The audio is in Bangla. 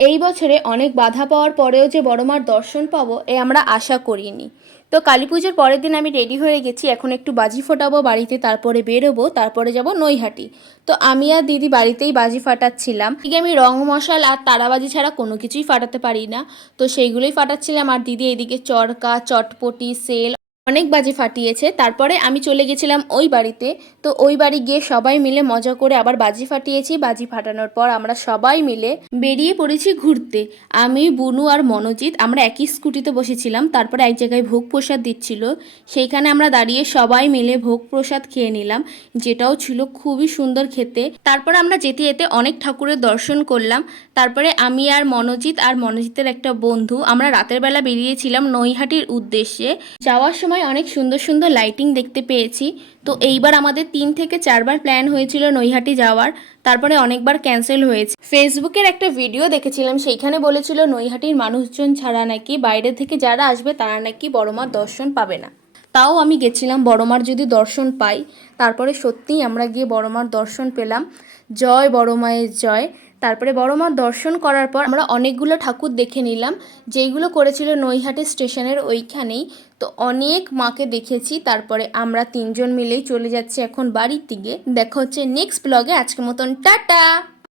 এই বছরে অনেক বাধা পাওয়ার পরেও যে বড় মার দর্শন পাবো আমরা আশা করিনি। তো কালী পুজোর পরের দিন আমি রেডি হয়ে গেছি, এখন একটু বাজি ফোটাবো বাড়িতে, তারপরে বেরোবো, তারপরে যাব নৈহাটি। তো আমি আর দিদি বাড়িতেই বাজি ফাটাচ্ছিলাম। ঠিক আমি রং মশাল আর তারাবাজি ছাড়া কোনো কিছুই ফাটাতে পারি না, তো সেইগুলোই ফাটাচ্ছিলাম। আর দিদি এদিকে চরকা, চটপটি, সেল অনেক বাজি ফাটিয়েছে। তারপরে আমি চলে গেছিলাম ওই বাড়িতে। তো ওই বাড়ি গিয়ে সবাই মিলে মজা করে আবার বাজি ফাটিয়েছি। বাজি ফাটানোর পর আমরা সবাই মিলে বেরিয়ে পড়েছি ঘুরতে। আমি, বুনু আর মনোজিৎ আমরা একই স্কুটিতে বসেছিলাম। তারপরে এক জায়গায় ভোগ প্রসাদ দিচ্ছিল, সেইখানে আমরা দাঁড়িয়ে সবাই মিলে ভোগ প্রসাদ খেয়ে নিলাম, যেটাও ছিল খুবই সুন্দর খেতে। তারপরে আমরা যেতে যেতে অনেক ঠাকুরের দর্শন করলাম। তারপরে আমি আর মনোজিৎ আর মনোজিতের একটা বন্ধু আমরা রাতের বেলা বেরিয়েছিলাম নৈহাটির উদ্দেশ্যে। যাওয়ার সময় অনেক সুন্দর সুন্দর লাইটিং দেখতে পেয়েছি। তো এইবার আমাদের 3 থেকে 4 বার প্ল্যান হয়েছিল নৈহাটি যাওয়ার, তারপরে অনেকবার ক্যান্সেল হয়েছে। ফেসবুকের একটা ভিডিও দেখেছিলাম, সেইখানে বলেছিল নৈহাটির মানুষজন ছাড়া নাকি বাইরে থেকে যারা আসবে তারা নাকি বড়মার দর্শন পাবে না। তাও আমি গেছিলাম বড়মার যদি দর্শন পাই। তারপরে সত্যিই আমরা গিয়ে বড়মার দর্শন পেলাম। জয় বড় মায়ের জয়। তারপরে বড় মার দর্শন করার পর আমরা অনেকগুলো ঠাকুর দেখে নিলাম, যেইগুলো করেছিল নৈহাটি স্টেশনের ওইখানেই। তো অনেক মাকে দেখেছি। তারপরে আমরা 3জন মিলেই চলে যাচ্ছি এখন বাড়ির দিকে। দেখা হচ্ছে নেক্সট ব্লগে। আজকের মতন টাটা।